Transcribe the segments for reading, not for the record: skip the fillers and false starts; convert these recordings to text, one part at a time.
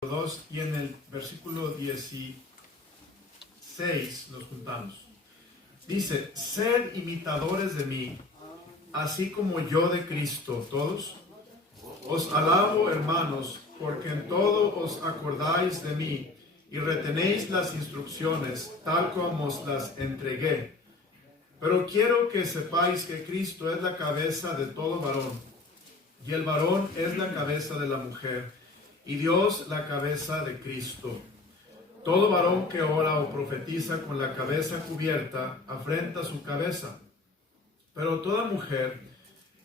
2 y en el versículo 16 nos juntamos. Dice: sed imitadores de mí, así como yo de Cristo. Todos os alabo, hermanos, porque en todo os acordáis de mí y retenéis las instrucciones tal como os las entregué. Pero quiero que sepáis que Cristo es la cabeza de todo varón, y el varón es la cabeza de la mujer, y Dios la cabeza de Cristo. Todo varón que ora o profetiza con la cabeza cubierta afrenta su cabeza, pero toda mujer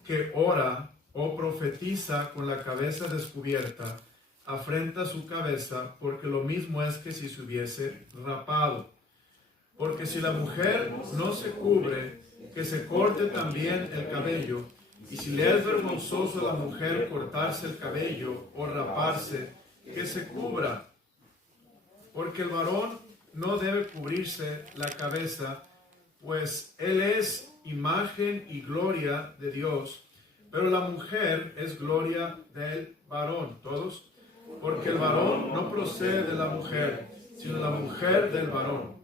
que ora o profetiza con la cabeza descubierta afrenta su cabeza, porque lo mismo es que si se hubiese rapado. Porque si la mujer no se cubre, que se corte también el cabello. Y si le es vergonzoso a la mujer cortarse el cabello o raparse, que se cubra. Porque el varón no debe cubrirse la cabeza, pues él es imagen y gloria de Dios, pero la mujer es gloria del varón. ¿Todos? Porque el varón no procede de la mujer, sino la mujer del varón.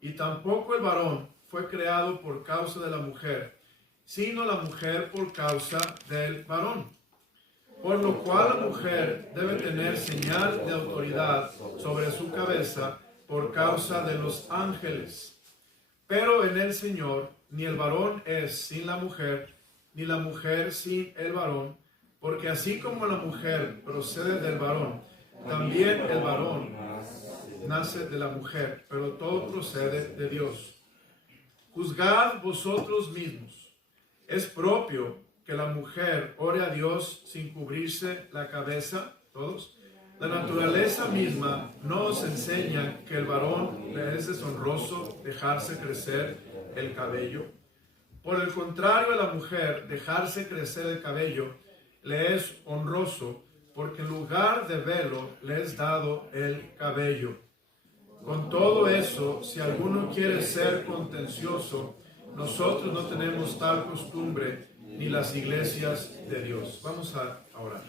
Y tampoco el varón fue creado por causa de la mujer, sino la mujer por causa del varón. Por lo cual la mujer debe tener señal de autoridad sobre su cabeza por causa de los ángeles. Pero en el Señor ni el varón es sin la mujer, ni la mujer sin el varón, porque así como la mujer procede del varón, también el varón nace de la mujer, pero todo procede de Dios. Juzgad vosotros mismos. ¿Es propio que la mujer ore a Dios sin cubrirse la cabeza? ¿Todos? La naturaleza misma nos enseña que el varón le es deshonroso dejarse crecer el cabello. Por el contrario, a la mujer dejarse crecer el cabello le es honroso, porque en lugar de velo le es dado el cabello. Con todo eso, si alguno quiere ser contencioso, nosotros no tenemos tal costumbre, ni las iglesias de Dios. Vamos a orar.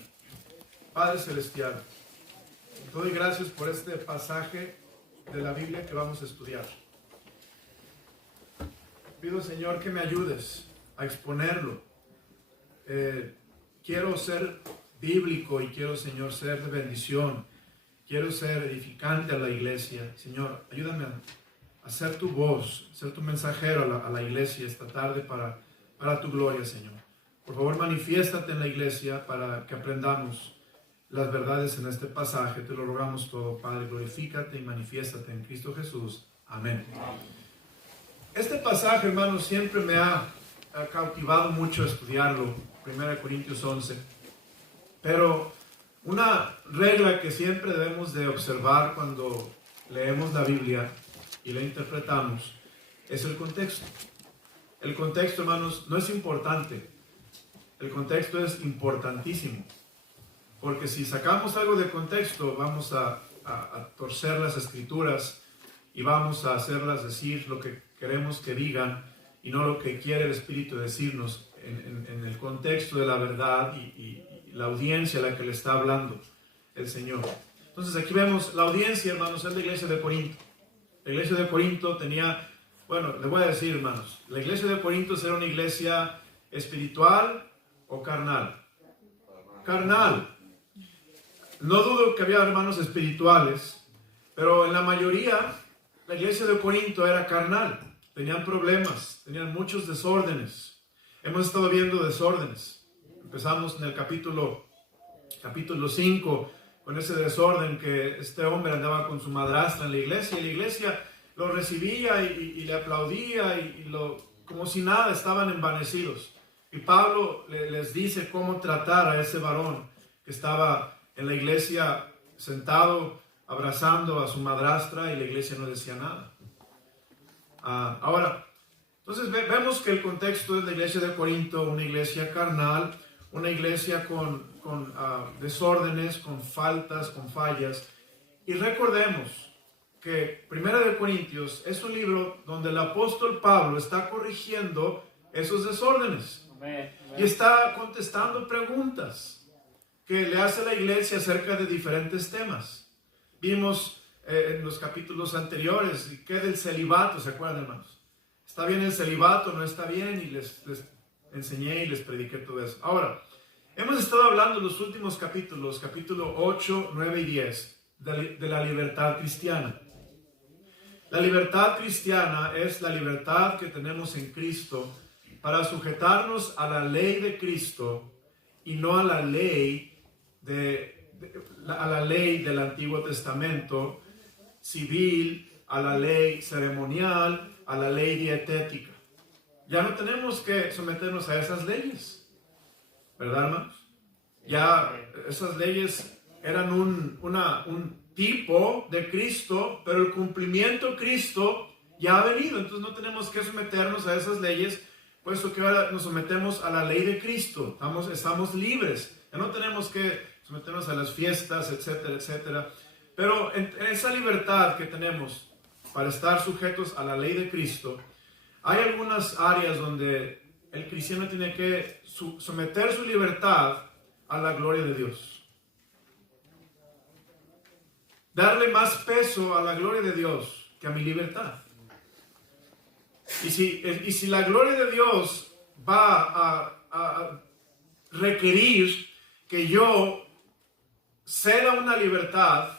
Padre Celestial, te doy gracias por este pasaje de la Biblia que vamos a estudiar. Pido, Señor, que me ayudes a exponerlo. Quiero ser bíblico y quiero, Señor, ser de bendición. Quiero ser edificante a la iglesia. Señor, ayúdame a ser tu voz, ser tu mensajero a la iglesia esta tarde para tu gloria, Señor. Por favor, manifiéstate en la iglesia para que aprendamos las verdades en este pasaje. Te lo rogamos todo, Padre. Glorifícate y manifiéstate en Cristo Jesús. Amén. Este pasaje, hermanos, siempre me ha cautivado mucho estudiarlo. 1 Corintios 11. Pero una regla que siempre debemos de observar cuando leemos la Biblia y la interpretamos es el contexto. El contexto, hermanos, no es importante. El contexto es importantísimo. Porque si sacamos algo de contexto, vamos a torcer las escrituras y vamos a hacerlas decir lo que queremos que digan y no lo que quiere el Espíritu decirnos en el contexto de la verdad y la audiencia a la que le está hablando el Señor. Entonces aquí vemos la audiencia, hermanos, es la iglesia de Corinto. La iglesia de Corinto tenía, bueno, le voy a decir, hermanos, la iglesia de Corinto era una iglesia espiritual o carnal. Carnal. No dudo que había hermanos espirituales, pero en la mayoría la iglesia de Corinto era carnal. Tenían problemas, tenían muchos desórdenes. Hemos estado viendo desórdenes. Empezamos en el capítulo 5 con ese desorden que este hombre andaba con su madrastra en la iglesia, y la iglesia lo recibía y le aplaudía como si nada, estaban envanecidos. Y Pablo les dice cómo tratar a ese varón que estaba en la iglesia sentado abrazando a su madrastra, y la iglesia no decía nada. Ahora, entonces vemos que el contexto es la iglesia de Corinto, una iglesia carnal, una iglesia con desórdenes, con faltas, con fallas. Y recordemos que 1 Corintios es un libro donde el apóstol Pablo está corrigiendo esos desórdenes. Amén. Y está contestando preguntas. que le hace a la iglesia acerca de diferentes temas. Vimos en los capítulos anteriores qué del celibato, ¿se acuerdan, hermanos? ¿Está bien el celibato? ¿No está bien? Y les enseñé y les prediqué todo eso. Ahora, hemos estado hablando en los últimos capítulos, capítulo 8, 9 y 10, de la libertad cristiana. La libertad cristiana es la libertad que tenemos en Cristo para sujetarnos a la ley de Cristo y no a la ley del Antiguo Testamento civil, a la ley ceremonial, a la ley dietética. Ya no tenemos que someternos a esas leyes, ¿verdad, hermanos? Ya esas leyes eran un tipo de Cristo, pero el cumplimiento de Cristo ya ha venido, entonces no tenemos que someternos a esas leyes, puesto que ahora nos sometemos a la ley de Cristo, estamos libres, ya no tenemos que someternos a las fiestas, etcétera, etcétera. Pero en esa libertad que tenemos para estar sujetos a la ley de Cristo, hay algunas áreas donde el cristiano tiene que someter su libertad a la gloria de Dios. Darle más peso a la gloria de Dios que a mi libertad. Y si la gloria de Dios va a requerir que yo ceda una libertad,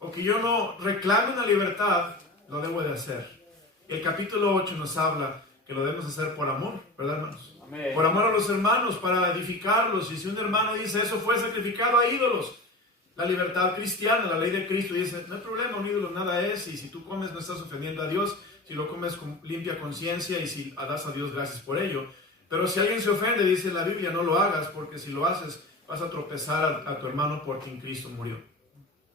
o que yo no reclame una libertad, lo debo de hacer. El capítulo 8 nos habla que lo debemos hacer por amor, ¿verdad, hermanos? Amén. Por amor a los hermanos, para edificarlos. Y si un hermano dice, eso fue sacrificado a ídolos, la libertad cristiana, la ley de Cristo dice, no hay problema, un ídolo nada es, y si tú comes no estás ofendiendo a Dios, si lo comes con limpia conciencia y si das a Dios gracias por ello. Pero si alguien se ofende, dice la Biblia, no lo hagas, porque si lo haces, vas a tropezar a tu hermano por quien Cristo murió.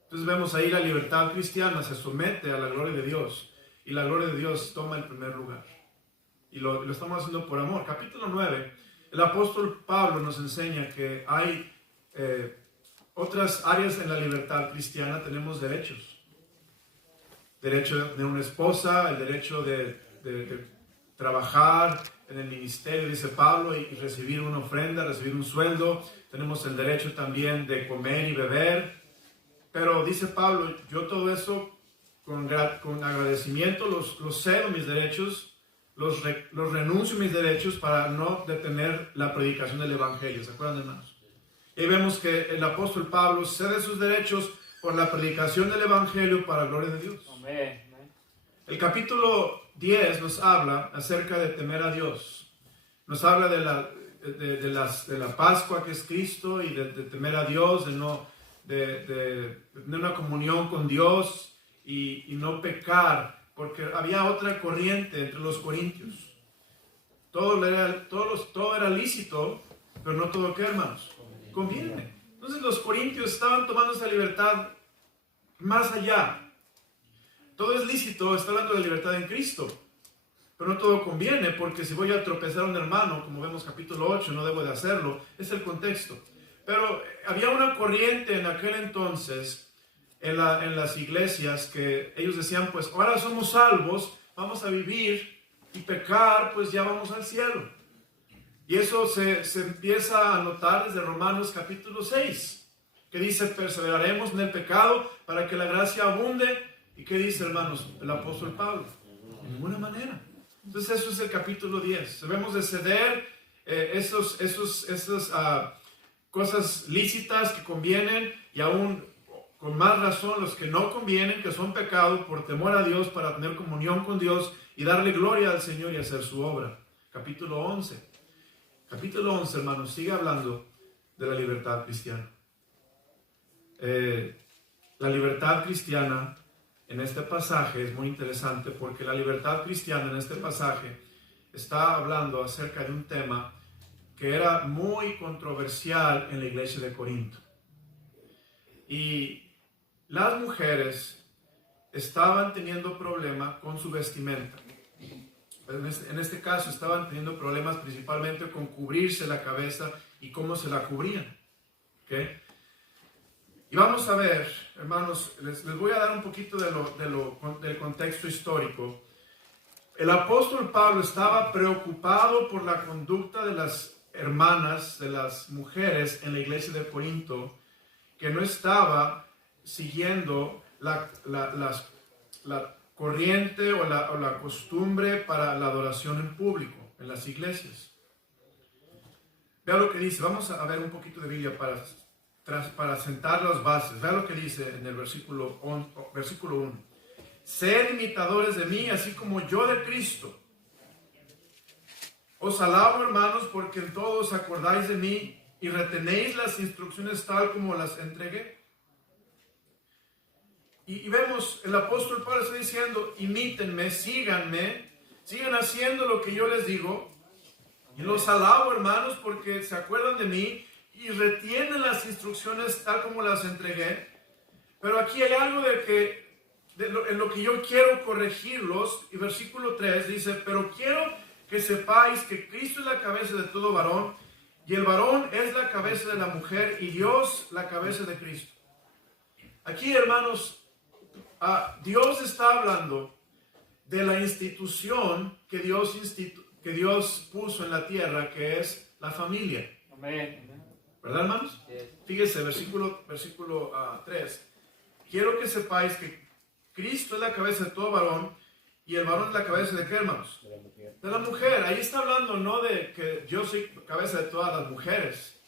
Entonces vemos ahí la libertad cristiana se somete a la gloria de Dios y la gloria de Dios toma el primer lugar. Y lo estamos haciendo por amor. Capítulo 9, el apóstol Pablo nos enseña que hay otras áreas en la libertad cristiana. Tenemos derechos. Derecho de una esposa, el derecho de trabajar en el ministerio, dice Pablo, y recibir una ofrenda, recibir un sueldo. Tenemos el derecho también de comer y beber. Pero dice Pablo, yo todo eso con agradecimiento los cedo mis derechos, los renuncio mis derechos para no detener la predicación del Evangelio. ¿Se acuerdan, hermanos? Y vemos que el apóstol Pablo cede sus derechos por la predicación del Evangelio para la gloria de Dios. Amén. El capítulo 10 nos habla acerca de temer a Dios. Nos habla de la Pascua que es Cristo y de temer a Dios, de una comunión con Dios y no pecar, porque había otra corriente entre los corintios. Todo era lícito, pero no todo, ¿qué, hermanos? Conviene. Entonces los corintios estaban tomando esa libertad más allá. Todo es lícito, está hablando de libertad en Cristo, pero no todo conviene, porque si voy a tropezar a un hermano, como vemos capítulo 8, no debo de hacerlo. Es el contexto. Pero había una corriente en aquel entonces en las iglesias que ellos decían, pues ahora somos salvos, vamos a vivir y pecar, pues ya vamos al cielo. Y eso se empieza a notar desde Romanos capítulo 6, que dice, perseveraremos en el pecado para que la gracia abunde. ¿Y qué dice, hermanos, el apóstol Pablo? De ninguna manera. Entonces eso es el capítulo 10. Debemos de ceder esas cosas lícitas que convienen, y aún con más razón los que no convienen, que son pecados, por temor a Dios, para tener comunión con Dios y darle gloria al Señor y hacer su obra. Capítulo 11. Capítulo 11, hermanos, sigue hablando de la libertad cristiana. La libertad cristiana en este pasaje es muy interesante, porque la libertad cristiana en este pasaje está hablando acerca de un tema que era muy controversial en la iglesia de Corinto. Y las mujeres estaban teniendo problemas con su vestimenta. En este caso estaban teniendo problemas principalmente con cubrirse la cabeza y cómo se la cubrían. ¿Okay? Y vamos a ver, hermanos, les voy a dar un poquito del contexto histórico. El apóstol Pablo estaba preocupado por la conducta de las hermanas, de las mujeres en la iglesia de Corinto, que no estaba siguiendo la corriente o la costumbre para la adoración en público, en las iglesias. Vea lo que dice. Vamos a ver un poquito de Biblia para sentar las bases. Vea lo que dice en el versículo 1. Sed imitadores de mí, así como yo de Cristo. Os alabo, hermanos, porque en todo os acordáis de mí y retenéis las instrucciones tal como las entregué. Y vemos, el apóstol Pablo está diciendo, imítenme, síganme, sigan haciendo lo que yo les digo. Y los alabo, hermanos, porque se acuerdan de mí y retienen las instrucciones tal como las entregué. Pero aquí hay algo en lo que yo quiero corregirlos. Y versículo 3 dice, pero quiero que sepáis que Cristo es la cabeza de todo varón, y el varón es la cabeza de la mujer, y Dios la cabeza de Cristo. Aquí, hermanos, Dios está hablando de la institución que Dios puso en la tierra, que es la familia. Amén. ¿Verdad, hermanos? Fíjese, versículo 3. Quiero que sepáis que Cristo es la cabeza de todo varón, y el varón es la cabeza de ¿qué, hermanos? De la mujer. Ahí está hablando no de que yo soy cabeza de todas las mujeres.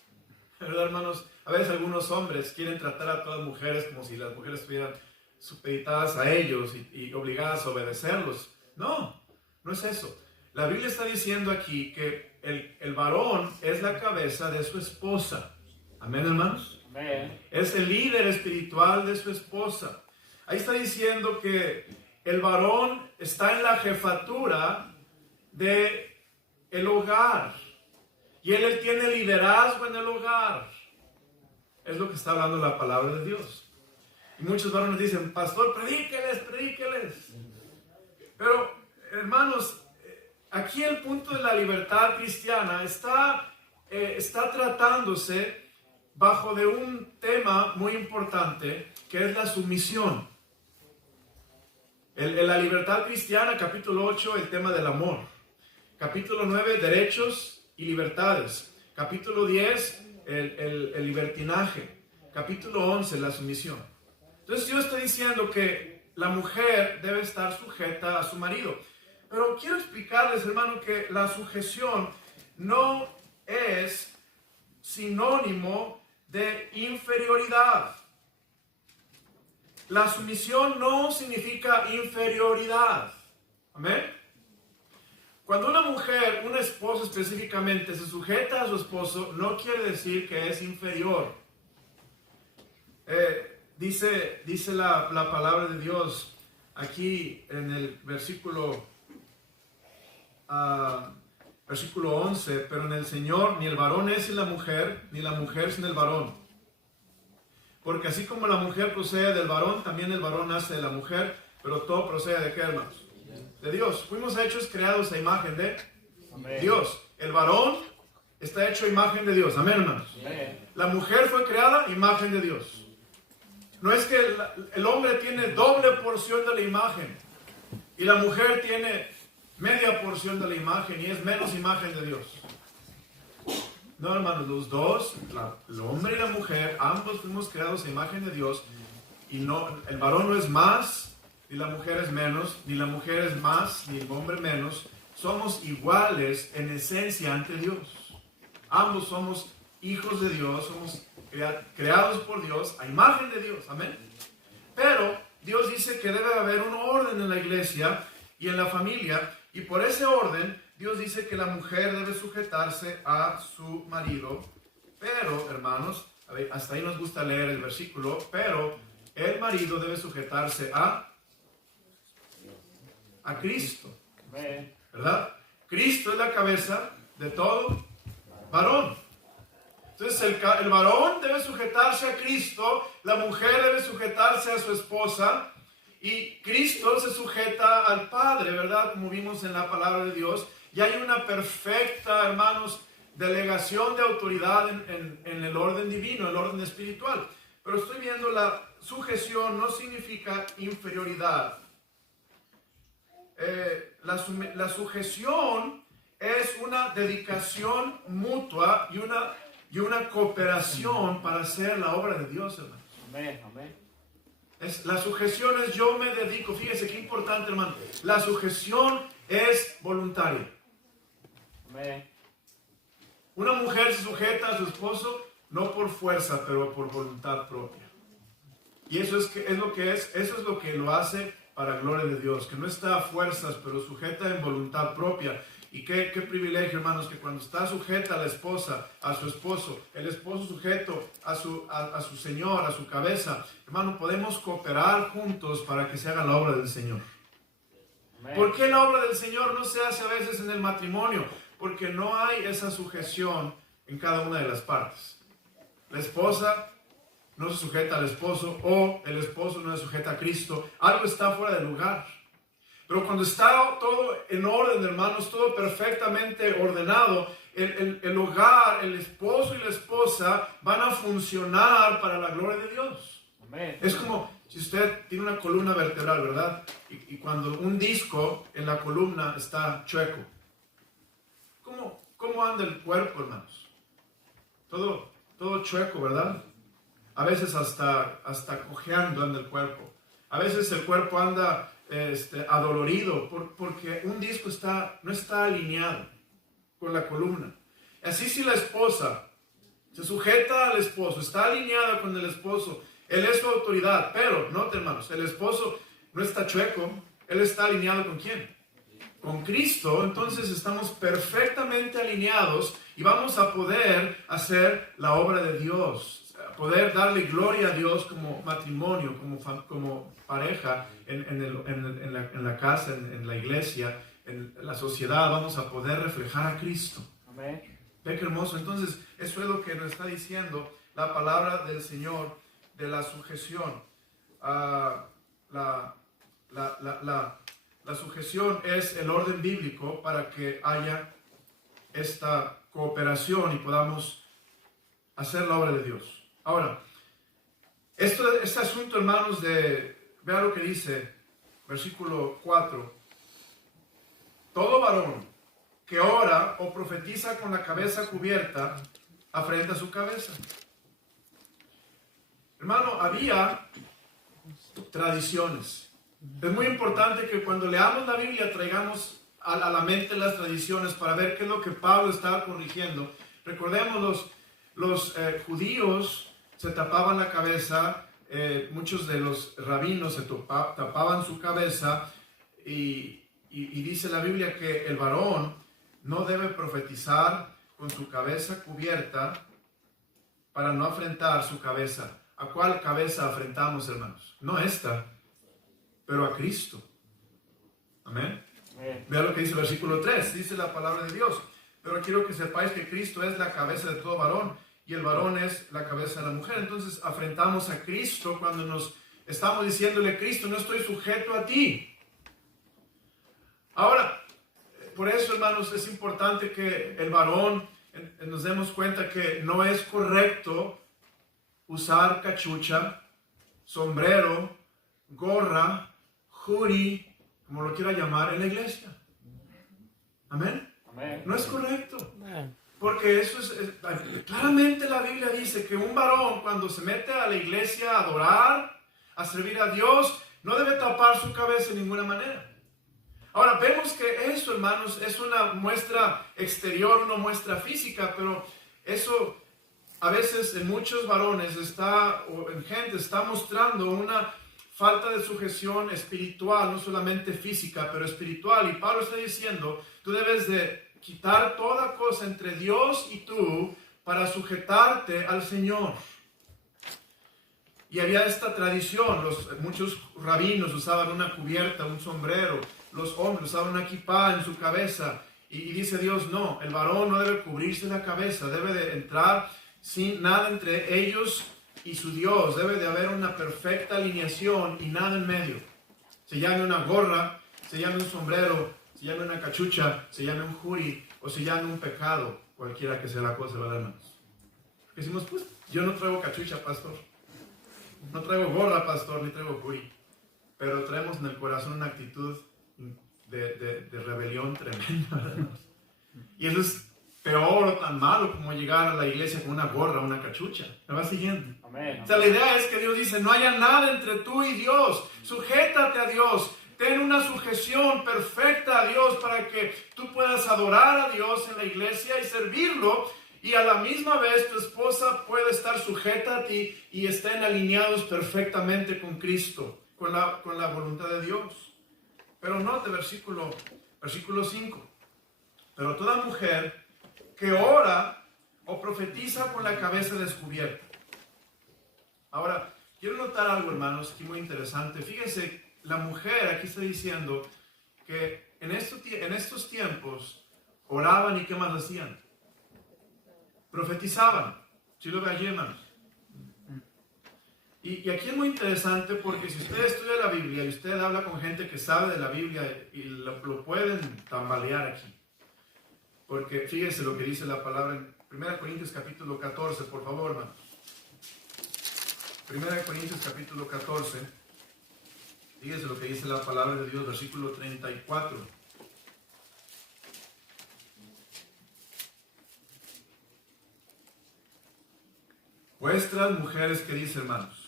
¿Verdad, hermanos? A veces algunos hombres quieren tratar a todas las mujeres como si las mujeres estuvieran supeditadas a ellos y obligadas a obedecerlos. No, no es eso. La Biblia está diciendo aquí que el varón es la cabeza de su esposa. Amén, hermanos. Amén. Es el líder espiritual de su esposa. Ahí está diciendo que el varón está en la jefatura del hogar. Y él tiene liderazgo en el hogar. Es lo que está hablando la palabra de Dios. Y muchos varones dicen, pastor, predíqueles. Pero, hermanos, aquí el punto de la libertad cristiana está tratándose bajo de un tema muy importante, que es la sumisión. En la libertad cristiana, capítulo 8, el tema del amor. Capítulo 9, derechos y libertades. Capítulo 10, el libertinaje. Capítulo 11, la sumisión. Entonces Dios está diciendo que la mujer debe estar sujeta a su marido. Pero quiero explicarles, hermano, que la sujeción no es sinónimo de inferioridad. La sumisión no significa inferioridad. Amén. Cuando una mujer, una esposa específicamente, se sujeta a su esposo, no quiere decir que es inferior. Dice la palabra de Dios aquí en el versículo 11, pero en el Señor ni el varón es sin la mujer, ni la mujer sin el varón. Porque así como la mujer procede del varón, también el varón nace de la mujer, pero todo procede de ¿qué, hermanos? De Dios. Fuimos hechos creados a imagen de Amén. Dios. El varón está hecho a imagen de Dios. Amén, hermanos. Amén. La mujer fue creada a imagen de Dios. No es que el hombre tiene doble porción de la imagen y la mujer tiene media porción de la imagen y es menos imagen de Dios. No, hermanos, los dos, el hombre y la mujer, ambos fuimos creados a imagen de Dios, y no, el varón no es más, ni la mujer es menos, ni la mujer es más, ni el hombre menos. Somos iguales en esencia ante Dios. Ambos somos hijos de Dios, somos creados por Dios, a imagen de Dios. Amén. Pero Dios dice que debe haber un orden en la iglesia y en la familia, y por ese orden Dios dice que la mujer debe sujetarse a su marido. Pero, hermanos, a ver, hasta ahí nos gusta leer el versículo, pero el marido debe sujetarse a Cristo. ¿Verdad? Cristo es la cabeza de todo varón. Entonces el varón debe sujetarse a Cristo, la mujer debe sujetarse a su esposa, y Cristo se sujeta al Padre, ¿verdad? Como vimos en la palabra de Dios. Y hay una perfecta, hermanos, delegación de autoridad en el orden divino, el orden espiritual. Pero estoy viendo la sujeción no significa inferioridad. La sujeción es una dedicación mutua y una cooperación para hacer la obra de Dios, hermano. Amén, amén. La sujeción es yo me dedico. Fíjese qué importante, hermano. La sujeción es voluntaria. Amén. Una mujer se sujeta a su esposo no por fuerza, pero por voluntad propia. Y eso eso es lo que lo hace para gloria de Dios, que no está a fuerzas, pero sujeta en voluntad propia. Y qué privilegio, hermanos, que cuando está sujeta la esposa a su esposo, el esposo sujeto a su Señor, a su cabeza, hermano, podemos cooperar juntos para que se haga la obra del Señor. Amén. ¿Por qué la obra del Señor no se hace a veces en el matrimonio? Porque no hay esa sujeción en cada una de las partes. La esposa no se sujeta al esposo, o el esposo no se sujeta a Cristo. Algo está fuera de lugar. Pero cuando está todo en orden, hermanos, todo perfectamente ordenado, el hogar, el esposo y la esposa van a funcionar para la gloria de Dios. Amén. Es como si usted tiene una columna vertebral, ¿verdad? Y cuando un disco en la columna está chueco, ¿cómo anda el cuerpo, hermanos? Todo chueco, ¿verdad? A veces hasta cojeando anda el cuerpo. A veces el cuerpo anda adolorido porque un disco no está alineado con la columna. Así, si la esposa se sujeta al esposo, está alineada con el esposo, él es su autoridad, pero, noten, hermanos, el esposo no está chueco, él está alineado ¿con quién? Con Cristo. Entonces estamos perfectamente alineados y vamos a poder hacer la obra de Dios, poder darle gloria a Dios como matrimonio, como pareja en la casa, en la iglesia, en la sociedad. Vamos a poder reflejar a Cristo. Amén. Ve qué hermoso. Entonces, eso es lo que nos está diciendo la palabra del Señor de la sujeción. La sujeción es el orden bíblico para que haya esta cooperación y podamos hacer la obra de Dios. Ahora, este asunto, hermanos, vea lo que dice, versículo 4. Todo varón que ora o profetiza con la cabeza cubierta, afrenta su cabeza. Hermano, había tradiciones. Es muy importante que cuando leamos la Biblia traigamos a la mente las tradiciones para ver qué es lo que Pablo estaba corrigiendo. Recordemos, los judíos se tapaban la cabeza, muchos de los rabinos se tapaban su cabeza y dice la Biblia que el varón no debe profetizar con su cabeza cubierta para no afrentar su cabeza. ¿A cuál cabeza afrentamos, hermanos? No esta, pero a Cristo. Amén. Vea lo que dice el versículo 3, dice la palabra de Dios. Pero quiero que sepáis que Cristo es la cabeza de todo varón y el varón es la cabeza de la mujer. Entonces afrentamos a Cristo cuando nos estamos diciéndole: Cristo, no estoy sujeto a ti. Ahora, por eso, hermanos, es importante que el varón nos demos cuenta que no es correcto usar cachucha, sombrero, gorra, hoodie, como lo quiera llamar, en la iglesia. Amén. Amén. No es correcto. Amén. Porque eso claramente la Biblia dice que un varón cuando se mete a la iglesia a adorar, a servir a Dios, no debe tapar su cabeza de ninguna manera. Ahora, vemos que eso, hermanos, es una muestra exterior, una muestra física, pero eso a veces en muchos varones o en gente está mostrando una falta de sujeción espiritual, no solamente física, pero espiritual. Y Pablo está diciendo, tú debes de quitar toda cosa entre Dios y tú para sujetarte al Señor. Y había esta tradición, muchos rabinos usaban una cubierta, un sombrero, los hombres usaban una kipá en su cabeza. Y dice Dios, no, el varón no debe cubrirse la cabeza, debe de entrar sin nada entre ellos y su Dios. Debe de haber una perfecta alineación y nada en medio. Se llame una gorra, se llame un sombrero, se llame una cachucha, se llame un hoodie o se llame un pecado, cualquiera que sea la cosa, ¿verdad, hermanos? Decimos, pues, yo no traigo cachucha, pastor. No traigo gorra, pastor, ni traigo hoodie. Pero traemos en el corazón una actitud de rebelión tremenda, ¿verdad? Y eso es peor o tan malo como llegar a la iglesia con una gorra o una cachucha. ¿Me va siguiendo? Amén. O sea, la idea es que Dios dice, no haya nada entre tú y Dios. Sujétate a Dios. Ten una sujeción perfecta a Dios para que tú puedas adorar a Dios en la iglesia y servirlo. Y a la misma vez tu esposa puede estar sujeta a ti y estén alineados perfectamente con Cristo, con la voluntad de Dios. Pero note versículo 5. Pero toda mujer que ora o profetiza con la cabeza descubierta. Ahora, quiero notar algo, hermanos, aquí muy interesante. Fíjense, la mujer aquí está diciendo que en estos tiempos oraban y ¿qué más hacían? Profetizaban. ¿Sí lo ve allí, hermanos? Y aquí es muy interesante porque si usted estudia la Biblia y usted habla con gente que sabe de la Biblia y lo pueden tambalear aquí. Porque fíjense lo que dice la palabra en 1 Corintios capítulo 14, por favor, hermanos. 1 Corintios capítulo 14. Fíjense lo que dice la palabra de Dios, versículo 34. Vuestras mujeres, ¿qué dice, hermanos?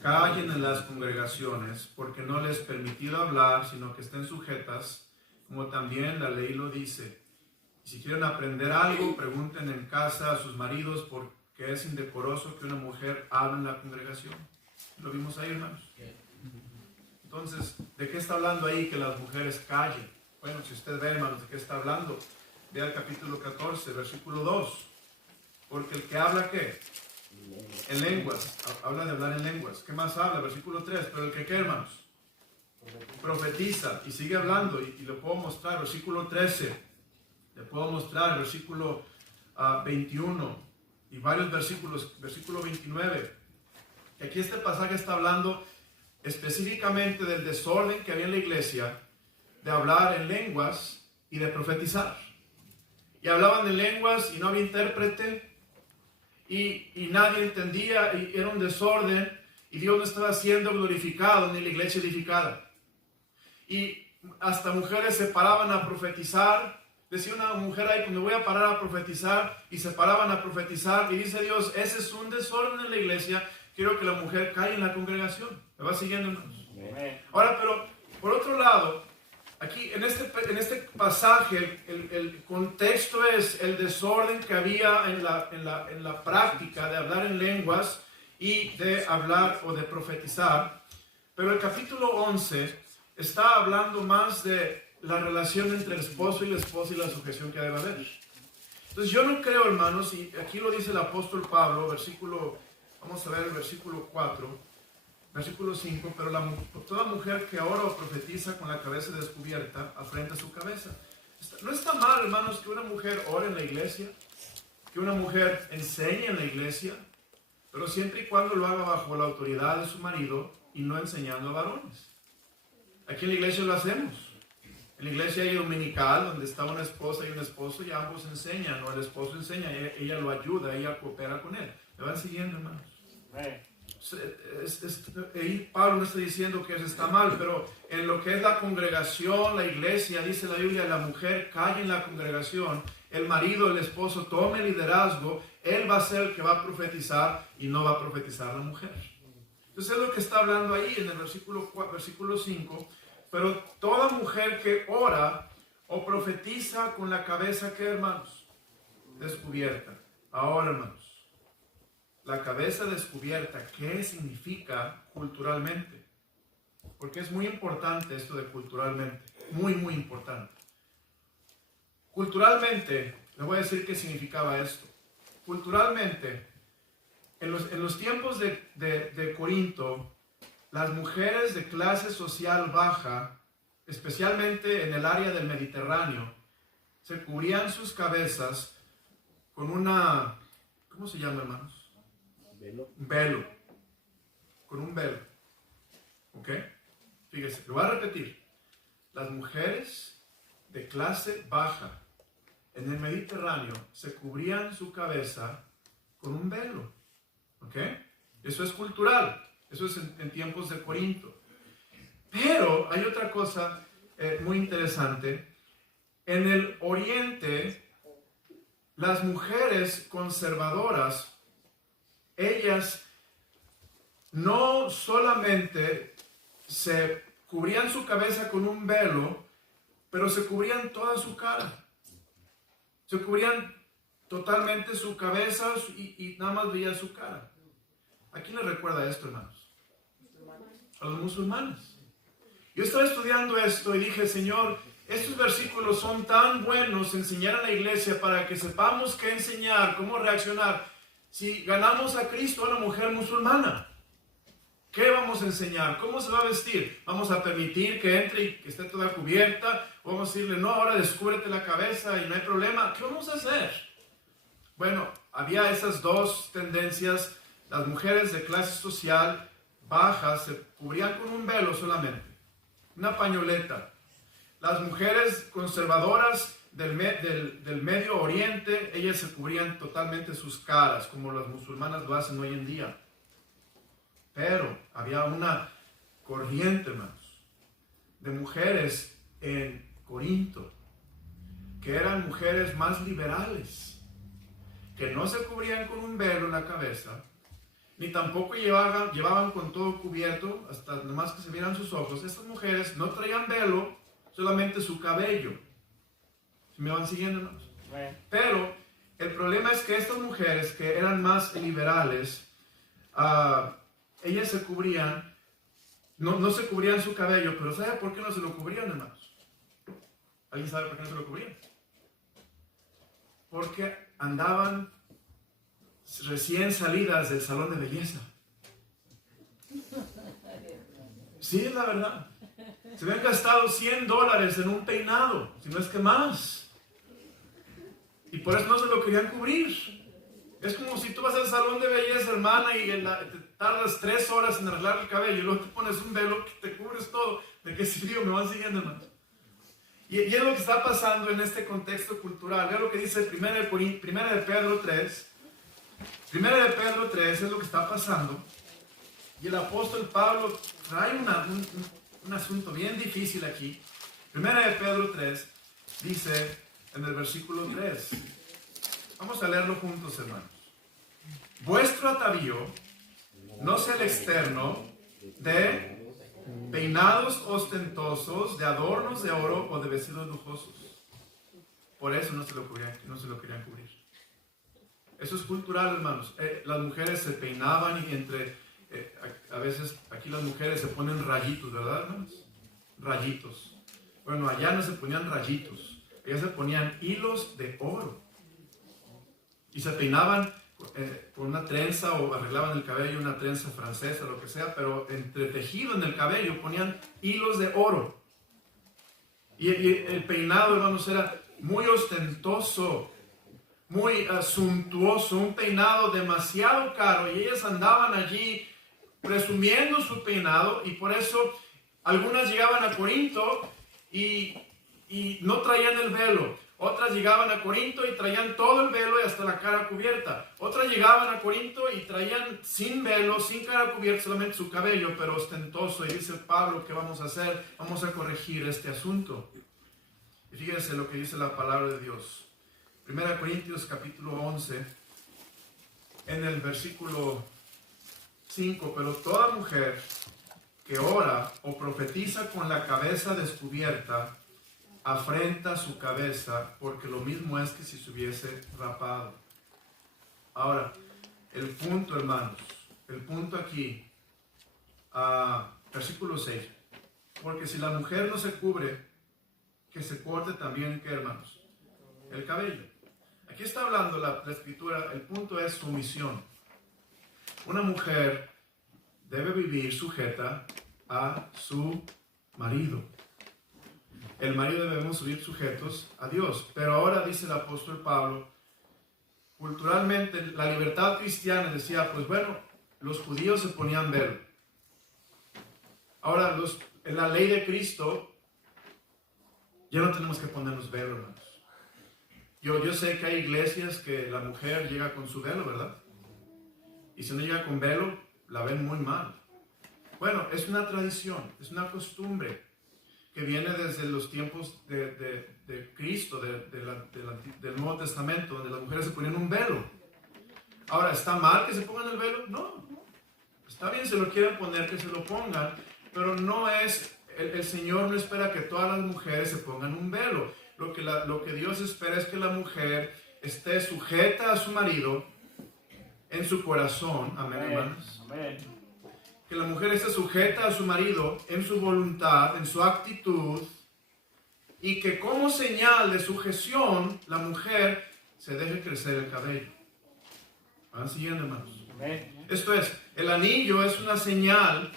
Callen en las congregaciones, porque no les es permitido hablar, sino que estén sujetas, como también la ley lo dice. Y si quieren aprender algo, pregunten en casa a sus maridos, porque es indecoroso que una mujer hable en la congregación. ¿Lo vimos ahí, hermanos? Entonces, ¿de qué está hablando ahí que las mujeres callen? Bueno, si usted ve, hermanos, ¿de qué está hablando? Vea el capítulo 14, versículo 2. Porque el que habla, ¿qué? En lenguas. Habla de hablar en lenguas. ¿Qué más habla? Versículo 3. Pero el que, ¿qué, hermanos? Profetiza. Y sigue hablando. Y le puedo mostrar. Versículo 13. Le puedo mostrar. Versículo 21. Y varios versículos. Versículo 29. Y aquí este pasaje está hablando específicamente del desorden que había en la iglesia, de hablar en lenguas y de profetizar. Y hablaban en lenguas y no había intérprete y nadie entendía y era un desorden y Dios no estaba siendo glorificado ni la iglesia edificada. Y hasta mujeres se paraban a profetizar. Decía una mujer ahí, pues me voy a parar a profetizar, y se paraban a profetizar y dice Dios, ese es un desorden en la iglesia. Quiero que la mujer calle en la congregación. ¿Me va siguiendo, hermanos? Ahora, pero por otro lado, aquí en este pasaje, el contexto es el desorden que había en la práctica de hablar en lenguas y de hablar o de profetizar. Pero el capítulo 11 está hablando más de la relación entre el esposo y la esposa y la sujeción que debe haber. Entonces yo no creo, hermanos, y aquí lo dice el apóstol Pablo, vamos a ver el versículo 4, versículo 5, pero toda mujer que ora o profetiza con la cabeza descubierta, afrenta su cabeza. No está mal, hermanos, que una mujer ore en la iglesia, que una mujer enseñe en la iglesia, pero siempre y cuando lo haga bajo la autoridad de su marido y no enseñando a varones. Aquí en la iglesia lo hacemos. En la iglesia hay dominical, donde está una esposa y un esposo, y ambos enseñan, o el esposo enseña, ella lo ayuda, ella coopera con él. ¿Me van siguiendo, hermanos? Ahí Pablo no está diciendo que eso está mal, pero en lo que es la congregación, la iglesia, dice la Biblia, la mujer calle en la congregación, el marido, el esposo tome liderazgo, él va a ser el que va a profetizar y no va a profetizar la mujer. Entonces es lo que está hablando ahí en el versículo 5, pero toda mujer que ora o profetiza con la cabeza, ¿qué, hermanos? Descubierta. Ahora, hermanos, la cabeza descubierta, ¿qué significa culturalmente? Porque es muy importante esto de culturalmente, muy, muy importante. Culturalmente, le voy a decir qué significaba esto. Culturalmente, en los tiempos de Corinto, las mujeres de clase social baja, especialmente en el área del Mediterráneo, se cubrían sus cabezas con una, ¿cómo se llama, hermanos? Un velo. Con un velo. ¿Ok? Fíjese, lo voy a repetir. Las mujeres de clase baja en el Mediterráneo se cubrían su cabeza con un velo. ¿Ok? Eso es cultural. Eso es en tiempos de Corinto. Pero hay otra cosa muy interesante. En el oriente, las mujeres conservadoras, ellas no solamente se cubrían su cabeza con un velo, pero se cubrían toda su cara. Se cubrían totalmente su cabeza y nada más veía su cara. ¿A quién le recuerda esto, hermanos? A los musulmanes. Yo estaba estudiando esto y dije, Señor, estos versículos son tan buenos enseñar a la iglesia para que sepamos qué enseñar, cómo reaccionar. Si ganamos a Cristo a una mujer musulmana, ¿qué vamos a enseñar? ¿Cómo se va a vestir? ¿Vamos a permitir que entre y que esté toda cubierta? ¿O vamos a decirle, no, ahora descúbrete la cabeza y no hay problema? ¿Qué vamos a hacer? Bueno, había esas dos tendencias. Las mujeres de clase social baja se cubrían con un velo solamente, una pañoleta. Las mujeres conservadoras del Medio Oriente, ellas se cubrían totalmente sus caras, como las musulmanas lo hacen hoy en día. Pero había una corriente, hermanos, de mujeres en Corinto, que eran mujeres más liberales, que no se cubrían con un velo en la cabeza, ni tampoco llevaban con todo cubierto, hasta nomás que se vieran sus ojos. Estas mujeres no traían velo, solamente su cabello. ¿Sí me van siguiendo, hermanos? Pero el problema es que estas mujeres que eran más liberales, ellas se cubrían, no se cubrían su cabello, pero ¿sabe por qué no se lo cubrían, hermanos? ¿Alguien sabe por qué no se lo cubrían? Porque andaban recién salidas del salón de belleza. Sí, es la verdad. Se habían gastado $100 en un peinado, si no es que más. Y por eso no se lo querían cubrir. Es como si tú vas al salón de belleza, hermana, y te tardas 3 horas en arreglar el cabello y luego te pones un velo que te cubres todo. ¿De qué sirvió? Me van siguiendo, hermano. Y es lo que está pasando en este contexto cultural. Vean lo que dice 1 de Pedro 3. 1 de Pedro 3 es lo que está pasando. Y el apóstol Pablo trae un asunto bien difícil aquí. 1 de Pedro 3 dice en el versículo 3. Vamos a leerlo juntos, hermanos. Vuestro atavío no sea el externo de peinados ostentosos, de adornos de oro o de vestidos lujosos. Por eso no se lo querían cubrir. Eso es cultural, hermanos. Las mujeres se peinaban y a veces aquí las mujeres se ponen rayitos, ¿verdad, hermanos? Rayitos. Bueno, allá no se ponían rayitos. Ellas se ponían hilos de oro. Y se peinaban con una trenza o arreglaban el cabello, una trenza francesa, lo que sea, pero entretejido en el cabello ponían hilos de oro. Y el peinado, hermanos, era muy ostentoso, muy suntuoso, un peinado demasiado caro, y ellas andaban allí presumiendo su peinado, y por eso algunas llegaban a Corinto y no traían el velo. Otras llegaban a Corinto y traían todo el velo y hasta la cara cubierta. Otras llegaban a Corinto y traían sin velo, sin cara cubierta, solamente su cabello, pero ostentoso. Y dice Pablo, ¿qué vamos a hacer? Vamos a corregir este asunto. Y fíjense lo que dice la palabra de Dios. 1 Corintios capítulo 11, en el versículo 5. Pero toda mujer que ora o profetiza con la cabeza descubierta, afrenta su cabeza, porque lo mismo es que si se hubiese rapado. Ahora, el punto, hermanos, el punto aquí, versículo 6. Porque si la mujer no se cubre, que se corte también, ¿qué, hermanos? El cabello. Aquí está hablando la escritura, el punto es sumisión. Una mujer debe vivir sujeta a su marido. El marido debemos vivir sujetos a Dios. Pero ahora dice el apóstol Pablo, culturalmente la libertad cristiana decía, pues bueno, los judíos se ponían velo. Ahora, en la ley de Cristo, ya no tenemos que ponernos velo, hermanos. Yo sé que hay iglesias que la mujer llega con su velo, ¿verdad? Y si no llega con velo, la ven muy mal. Bueno, es una tradición, es una costumbre que viene desde los tiempos de Cristo, del Nuevo Testamento, donde las mujeres se ponían un velo. Ahora, ¿está mal que se pongan el velo? No. Está bien, si lo quieren poner, que se lo pongan, pero no es, el Señor no espera que todas las mujeres se pongan un velo. Lo que Dios espera es que la mujer esté sujeta a su marido en su corazón. Amén, hermanos. Amén. Que la mujer esté sujeta a su marido en su voluntad, en su actitud, y que como señal de sujeción, la mujer se deje crecer el cabello. ¿Van siguiendo, hermanos? Amén. Esto es, el anillo es una señal,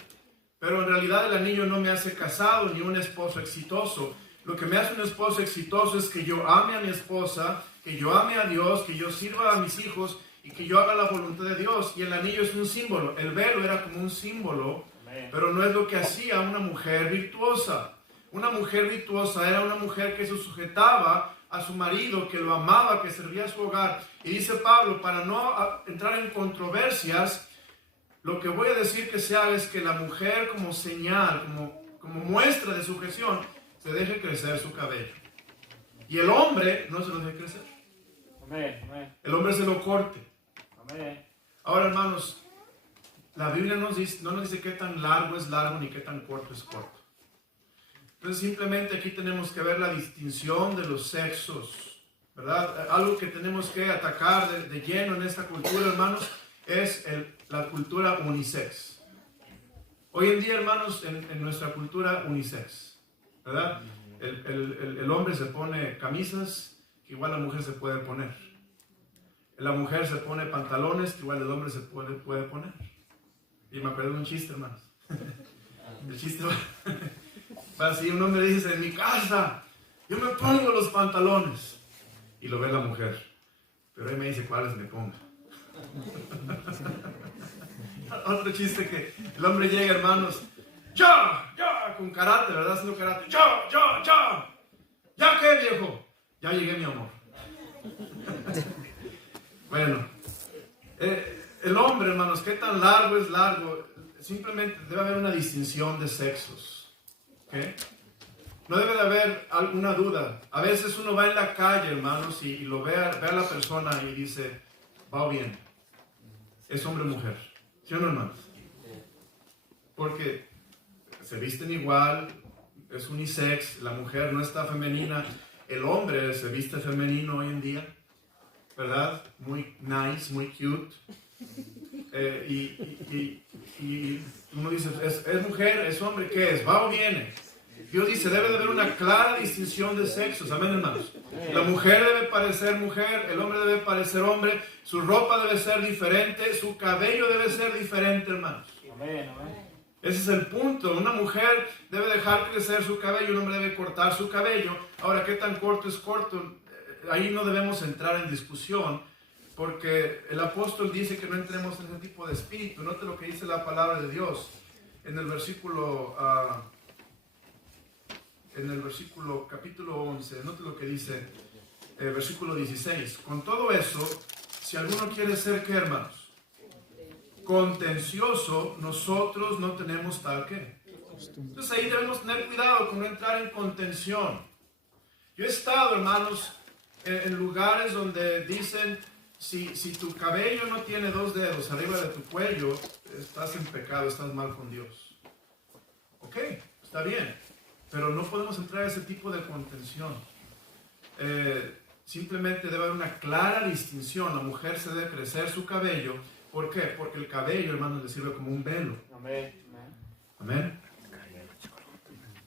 pero en realidad el anillo no me hace casado ni un esposo exitoso. Lo que me hace un esposo exitoso es que yo ame a mi esposa, que yo ame a Dios, que yo sirva a mis hijos y que yo haga la voluntad de Dios. Y el anillo es un símbolo. El velo era como un símbolo, pero no es lo que hacía una mujer virtuosa. Una mujer virtuosa era una mujer que se sujetaba a su marido, que lo amaba, que servía a su hogar. Y dice Pablo, para no entrar en controversias, lo que voy a decir que se haga es que la mujer como señal, como muestra de sujeción, se deje crecer su cabello. Y el hombre no se lo deje crecer. Amén. El hombre se lo corte. Amén. Ahora, hermanos, la Biblia no nos dice qué tan largo es largo ni qué tan corto es corto. Entonces, simplemente aquí tenemos que ver la distinción de los sexos, ¿verdad? Algo que tenemos que atacar de lleno en esta cultura, hermanos, es la cultura unisex. Hoy en día, hermanos, en nuestra cultura unisex, ¿verdad? El hombre se pone camisas que igual la mujer se puede poner. La mujer se pone pantalones que igual el hombre se puede poner. Y me acuerdo de un chiste, hermanos. El chiste va así, un hombre dice, en mi casa, yo me pongo los pantalones. Y lo ve la mujer. Pero él me dice cuáles me ponga. Otro chiste que el hombre llega, hermanos, ya, con karate, ¿verdad? Haciendo karate, ya qué, viejo, ya llegué, mi amor. Bueno, el hombre, hermanos, qué tan largo es largo, simplemente debe haber una distinción de sexos, ¿ok? No debe de haber alguna duda. A veces uno va en la calle, hermanos, y lo ve a la persona y dice, va bien, es hombre o mujer, ¿sí o no, hermanos? Porque se visten igual, es unisex, la mujer no está femenina, el hombre se viste femenino hoy en día, ¿verdad? Muy nice, muy cute. Y uno dice, ¿es mujer, es hombre? ¿Qué es? ¿Va o viene? Dios dice, debe de haber una clara distinción de sexos. Amén, hermanos. La mujer debe parecer mujer, el hombre debe parecer hombre, su ropa debe ser diferente, su cabello debe ser diferente, hermanos. Amén. Ese es el punto. Una mujer debe dejar crecer su cabello, un hombre debe cortar su cabello. Ahora, ¿qué tan corto es corto? Ahí no debemos entrar en discusión, porque el apóstol dice que no entremos en ese tipo de espíritu. Note lo que dice la palabra de Dios en el versículo capítulo 11. Note lo que dice versículo 16. Con todo eso, si alguno quiere ser, ¿qué, hermanos? Contencioso, nosotros no tenemos tal que. Entonces ahí debemos tener cuidado con no entrar en contención. Yo he estado, hermanos, en lugares donde dicen, si tu cabello no tiene 2 dedos arriba de tu cuello, estás en pecado, estás mal con Dios. Ok, está bien, pero no podemos entrar en ese tipo de contención. Simplemente debe haber una clara distinción. La mujer se debe crecer su cabello. ¿Por qué? Porque el cabello, hermanos, le sirve como un velo. Amén. Amén.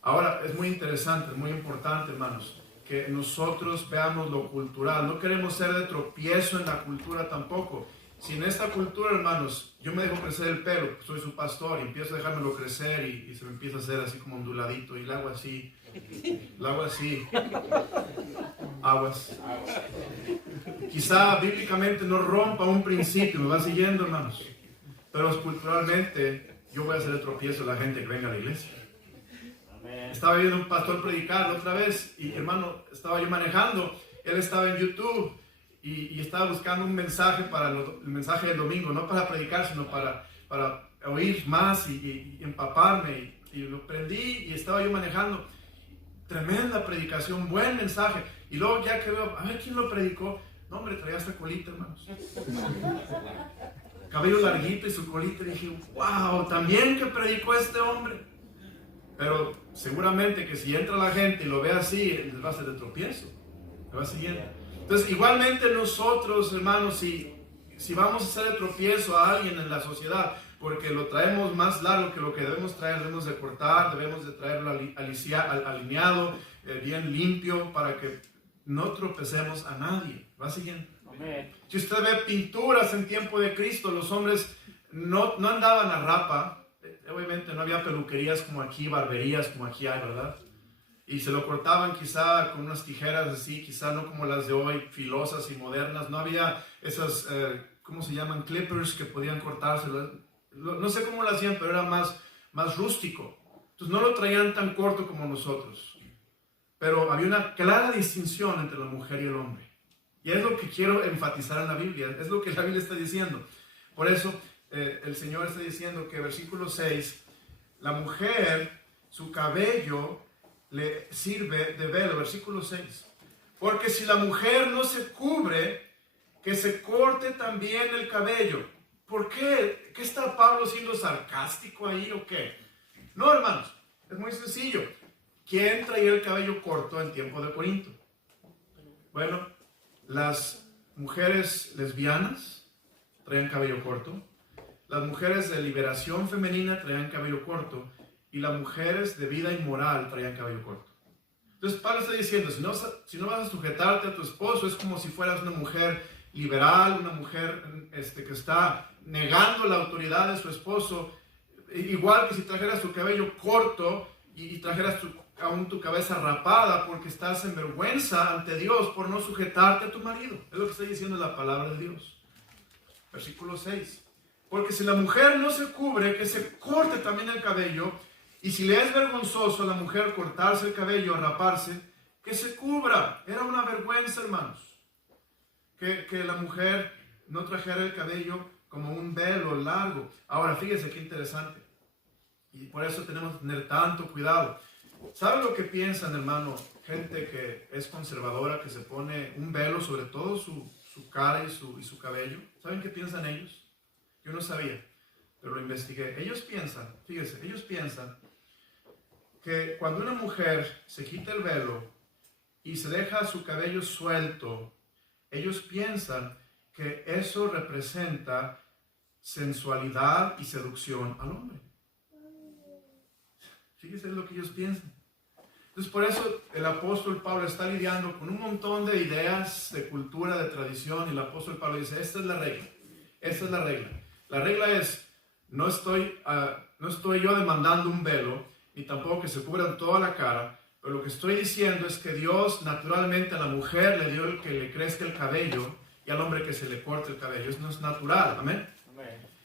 Ahora, es muy interesante, es muy importante, hermanos, que nosotros veamos lo cultural. No queremos ser de tropiezo en la cultura tampoco. Si en esta cultura, hermanos, yo me dejo crecer el pelo, soy su pastor, y empiezo a dejármelo crecer y se me empieza a hacer así como onduladito, y lo hago así, aguas. Quizá bíblicamente no rompa un principio, me va siguiendo, hermanos, pero culturalmente yo voy a hacer el tropiezo a la gente que venga a la iglesia. Estaba viendo un pastor predicar otra vez y, hermano, estaba yo manejando, él estaba en YouTube y estaba buscando un mensaje para el mensaje del domingo, no para predicar, sino para oír más y empaparme, y lo prendí y estaba yo manejando tremenda predicación, buen mensaje. Y luego ya que veo, a ver quién lo predicó. No, hombre, traía esta colita, hermanos. Cabello larguito y su colita. Y dije, wow, también que predicó este hombre. Pero seguramente que si entra la gente y lo ve así, les va a hacer de tropiezo. Le va siguiendo. Entonces, igualmente nosotros, hermanos, si vamos a hacer de tropiezo a alguien en la sociedad, porque lo traemos más largo que lo que debemos traer, debemos de cortar, debemos de traerlo alineado, bien limpio, para que no tropecemos a nadie. ¿Va siguiendo? Amén. Si usted ve pinturas en tiempo de Cristo, los hombres no andaban a rapa. Obviamente no había peluquerías como aquí, barberías como aquí hay, ¿verdad? Y se lo cortaban quizá con unas tijeras así, quizá no como las de hoy, filosas y modernas. No había esas, ¿cómo se llaman? Clippers que podían cortarse. No sé cómo lo hacían, pero era más rústico. Entonces no lo traían tan corto como nosotros. Pero había una clara distinción entre la mujer y el hombre. Y es lo que quiero enfatizar en la Biblia. Es lo que la Biblia está diciendo. Por eso el Señor está diciendo que versículo 6, la mujer, su cabello le sirve de velo. Versículo 6. Porque si la mujer no se cubre, que se corte también el cabello. ¿Por qué? ¿Qué está Pablo siendo sarcástico ahí o qué? No, hermanos, es muy sencillo. ¿Quién traía el cabello corto en tiempo de Corinto? Bueno, las mujeres lesbianas traían cabello corto. Las mujeres de liberación femenina traían cabello corto. Y las mujeres de vida inmoral traían cabello corto. Entonces Pablo está diciendo, si no vas a sujetarte a tu esposo, es como si fueras una mujer liberal, una mujer que está negando la autoridad de su esposo. Igual que si trajeras tu cabello corto y trajeras aún tu cabeza rapada porque estás en vergüenza ante Dios por no sujetarte a tu marido. Es lo que está diciendo la palabra de Dios. Versículo 6. Porque si la mujer no se cubre, que se corte también el cabello. Y si le es vergonzoso a la mujer cortarse el cabello o raparse, que se cubra. Era una vergüenza, hermanos. Que la mujer no trajera el cabello como un velo largo. Ahora, fíjese qué interesante. Y por eso tenemos que tener tanto cuidado. ¿Saben lo que piensan, hermano? Gente que es conservadora, que se pone un velo sobre todo su cara y su cabello. ¿Saben qué piensan ellos? Yo no sabía, pero lo investigué. Ellos piensan, fíjese, ellos piensan que cuando una mujer se quita el velo y se deja su cabello suelto, ellos piensan que eso representa sensualidad y seducción al hombre. Fíjense lo que ellos piensan. Entonces por eso el apóstol Pablo está lidiando con un montón de ideas, de cultura, de tradición, y el apóstol Pablo dice, esta es la regla, esta es la regla. La regla es, no estoy yo demandando un velo, ni tampoco que se cubra toda la cara, pero lo que estoy diciendo es que Dios naturalmente a la mujer le dio el que le crezca el cabello y al hombre que se le corte el cabello. Eso no es natural, amén.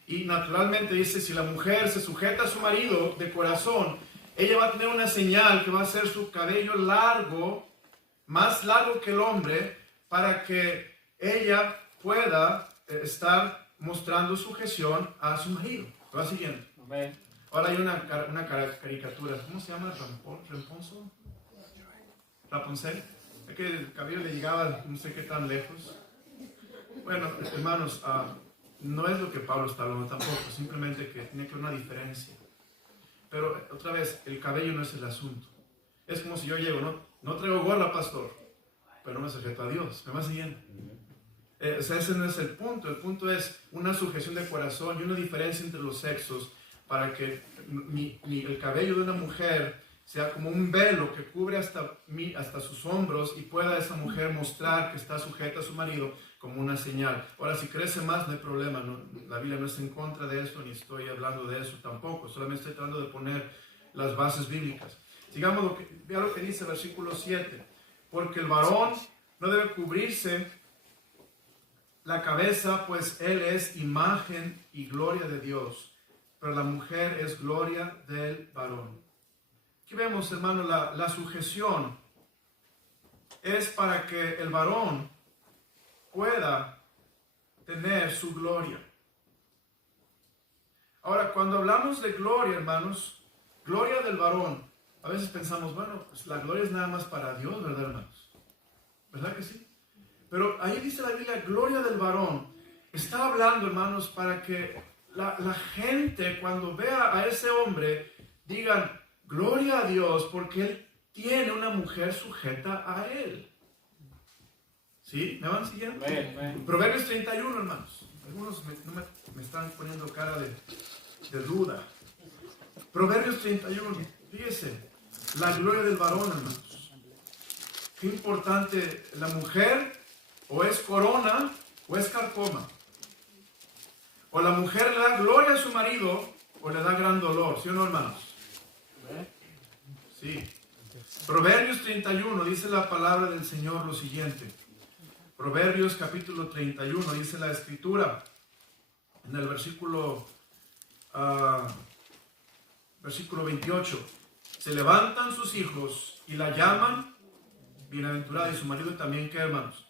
Y naturalmente dice, si la mujer se sujeta a su marido de corazón, ella va a tener una señal que va a ser su cabello largo, más largo que el hombre, para que ella pueda estar mostrando sujeción a su marido. ¿Va siguiendo? Amén. Ahora hay una caricatura, ¿cómo se llama? Rapunzel. Es que el cabello le llegaba no sé qué tan lejos. Bueno, hermanos, no es lo que Pablo está hablando tampoco, simplemente que tiene que haber una diferencia. Pero otra vez, el cabello no es el asunto. Es como si yo llego, no traigo gorra, pastor, pero no me sujeto a Dios. ¿Me va siguiendo? O sea, ese no es el punto. El punto es una sujeción de corazón y una diferencia entre los sexos para que el cabello de una mujer sea como un velo que cubre hasta sus hombros y pueda esa mujer mostrar que está sujeta a su marido como una señal. Ahora, si crece más, no hay problema. No, la Biblia no está en contra de eso, ni estoy hablando de eso tampoco. Solamente estoy tratando de poner las bases bíblicas. Sigamos, vea lo que dice el versículo 7. Porque el varón no debe cubrirse la cabeza, pues él es imagen y gloria de Dios, pero la mujer es gloria del varón. Aquí vemos, hermano, la sujeción es para que el varón pueda tener su gloria. Ahora, cuando hablamos de gloria, hermanos, gloria del varón, A veces pensamos, bueno, pues la gloria es nada más para Dios, ¿verdad, hermanos? ¿Verdad que sí? Pero ahí dice la Biblia, gloria del varón. Está hablando, hermanos, para que la gente cuando vea a ese hombre digan, gloria a Dios, porque él tiene una mujer sujeta a él. ¿Sí? ¿Me van siguiendo? Proverbios 31, hermanos. Algunos me están poniendo cara de duda. Proverbios 31, fíjese, la gloria del varón, hermanos. Qué importante, la mujer o es corona o es carcoma. O la mujer le da gloria a su marido o le da gran dolor, ¿sí o no, hermanos? Sí. Proverbios 31 dice la palabra del Señor lo siguiente. Proverbios capítulo 31 dice la escritura en el versículo 28. Se levantan sus hijos y la llaman bienaventurada, y su marido también, ¿qué, hermanos?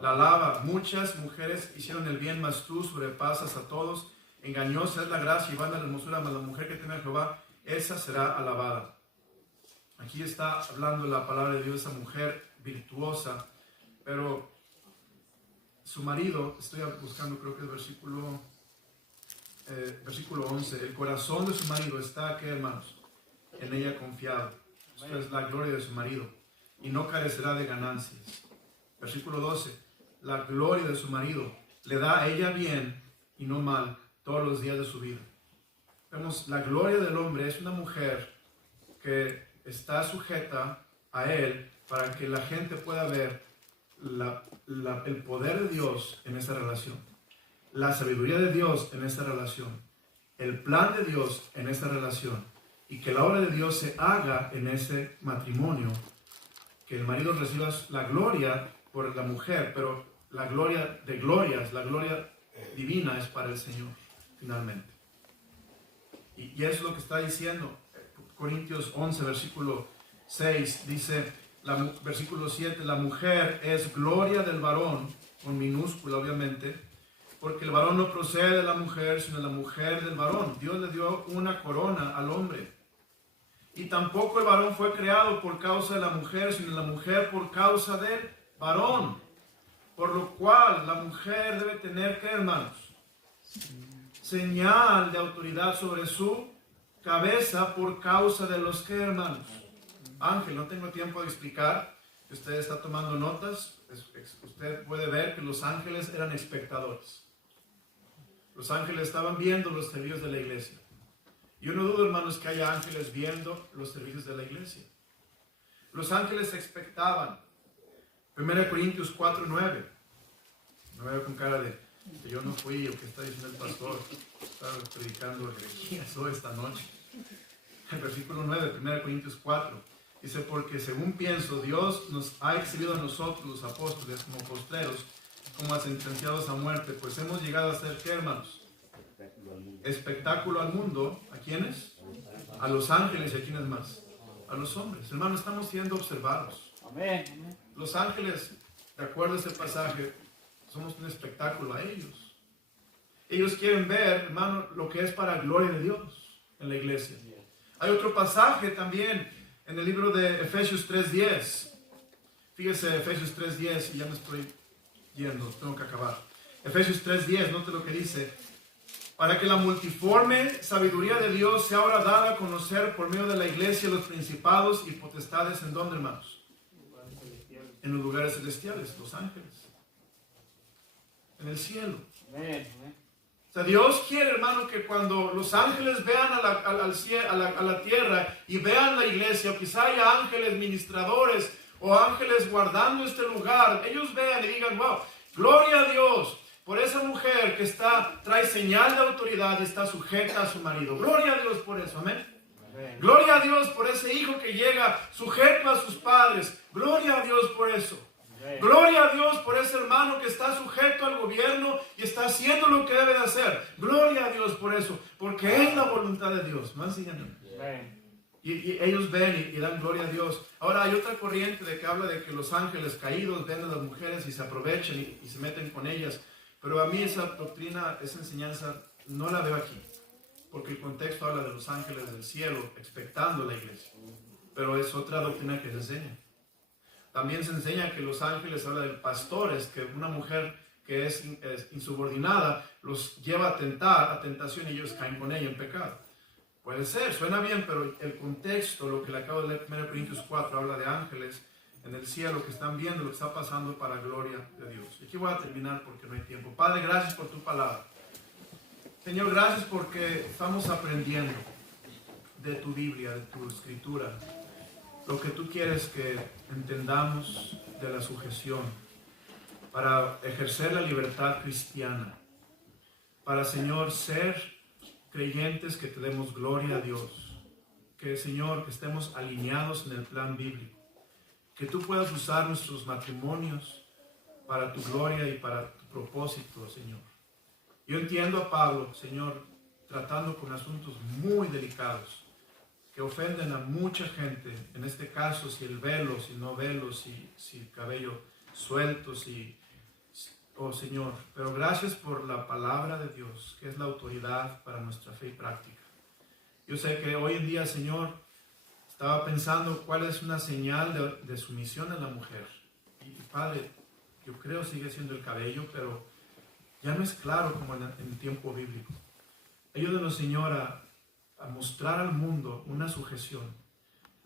La alaba. Muchas mujeres hicieron el bien, mas tú sobrepasas a todos. Engañosa es la gracia y vana la hermosura, mas la mujer que teme a Jehová, esa será alabada. Aquí está hablando la palabra de Dios, esa mujer virtuosa, pero su marido, estoy buscando, creo que el versículo 11, el corazón de su marido está, ¿qué, hermanos? En ella confiado. Esto es la gloria de su marido, y no carecerá de ganancias. Versículo 12, la gloria de su marido le da a ella bien y no mal todos los días de su vida. Vemos, la gloria del hombre es una mujer que está sujeta a él para que la gente pueda ver el poder de Dios en esa relación, la sabiduría de Dios en esta relación, el plan de Dios en esta relación, y que la obra de Dios se haga en ese matrimonio, que el marido reciba la gloria por la mujer, pero la gloria de glorias, la gloria divina es para el Señor, finalmente. Y eso es lo que está diciendo Corintios 11, versículo 6, dice, versículo 7, la mujer es gloria del varón, con minúscula obviamente, porque el varón no procede de la mujer, sino de la mujer del varón. Dios le dio una corona al hombre. Y tampoco el varón fue creado por causa de la mujer, sino la mujer por causa del varón. Por lo cual la mujer debe tener, ¿qué, hermanos? Señal de autoridad sobre su cabeza por causa de los, ¿qué, hermanos? Ángel, no tengo tiempo de explicar. Usted está tomando notas. Usted puede ver que los ángeles eran espectadores. Los ángeles estaban viendo los servicios de la iglesia. Yo no dudo, hermanos, que haya ángeles viendo los servicios de la iglesia. Los ángeles expectaban. 1 Corintios 4:9. Me veo con cara de que yo no fui, o que está diciendo el pastor. Estaba predicando herejías hoy esta noche. El versículo 9, 1 Corintios 4. Dice, porque según pienso, Dios nos ha exhibido a nosotros, los apóstoles, como postreros, como a sentenciados a muerte, pues hemos llegado a ser, ¿qué, hermanos? Espectáculo al mundo. ¿A quiénes? A los ángeles. ¿Y a quiénes más? A los hombres. Hermanos, estamos siendo observados. Amén. Los ángeles, de acuerdo a este pasaje, somos un espectáculo a ellos. Ellos quieren ver, hermano, lo que es para gloria de Dios en la iglesia. Hay otro pasaje también en el libro de Efesios 3:10. Fíjese, Efesios 3:10, y ya me estoy yendo, tengo que acabar. Efesios 3:10, note lo que dice. Para que la multiforme sabiduría de Dios sea ahora dada a conocer por medio de la iglesia los principados y potestades, ¿en dónde, hermanos? En los lugares celestiales, los ángeles. En el cielo. O sea, Dios quiere, hermano, que cuando los ángeles vean a la tierra y vean la iglesia, o quizá haya ángeles ministradores o ángeles guardando este lugar, ellos vean y digan, wow, gloria a Dios por esa mujer que trae señal de autoridad y está sujeta a su marido. Gloria a Dios por eso, amén. Amén. Gloria a Dios por ese hijo que llega sujeto a sus padres. Gloria a Dios por eso. Amén. Gloria a Dios por ese hermano que está sujeto al gobierno y está haciendo lo que debe de hacer. Gloria a Dios por eso, porque es la voluntad de Dios. Y ellos ven y dan gloria a Dios. Ahora hay otra corriente de que habla de que los ángeles caídos ven a las mujeres y se aprovechan y se meten con ellas. Pero a mí esa doctrina, esa enseñanza, no la veo aquí. Porque el contexto habla de los ángeles del cielo expectando la iglesia. pero es otra doctrina que se enseña. También se enseña que los ángeles, habla de pastores, que una mujer que es insubordinada los lleva a tentar, a tentación, y ellos caen con ella en pecado. Puede ser, suena bien, pero el contexto, lo que le acabo de leer, 1 Corintios 4, habla de ángeles en el cielo que están viendo lo que está pasando para la gloria de Dios. Y aquí voy a terminar porque no hay tiempo. Padre, gracias por tu palabra. Señor, gracias porque estamos aprendiendo de tu Biblia, de tu escritura, lo que tú quieres que entendamos de la sujeción, para ejercer la libertad cristiana, para, Señor, ser creyentes que te demos gloria a Dios, que, Señor, que estemos alineados en el plan bíblico, que tú puedas usar nuestros matrimonios para tu gloria y para tu propósito, Señor. Yo entiendo a Pablo, Señor, tratando con asuntos muy delicados, que ofenden a mucha gente, en este caso, si el velo, si no velo, si el cabello suelto, oh Señor, pero gracias por la palabra de Dios, que es la autoridad para nuestra fe y práctica. Yo sé que hoy en día, Señor, estaba pensando cuál es una señal de sumisión en la mujer. Y Padre, yo creo sigue siendo el cabello, pero ya no es claro como en el tiempo bíblico. Ayúdanos, Señor, a mostrar al mundo una sujeción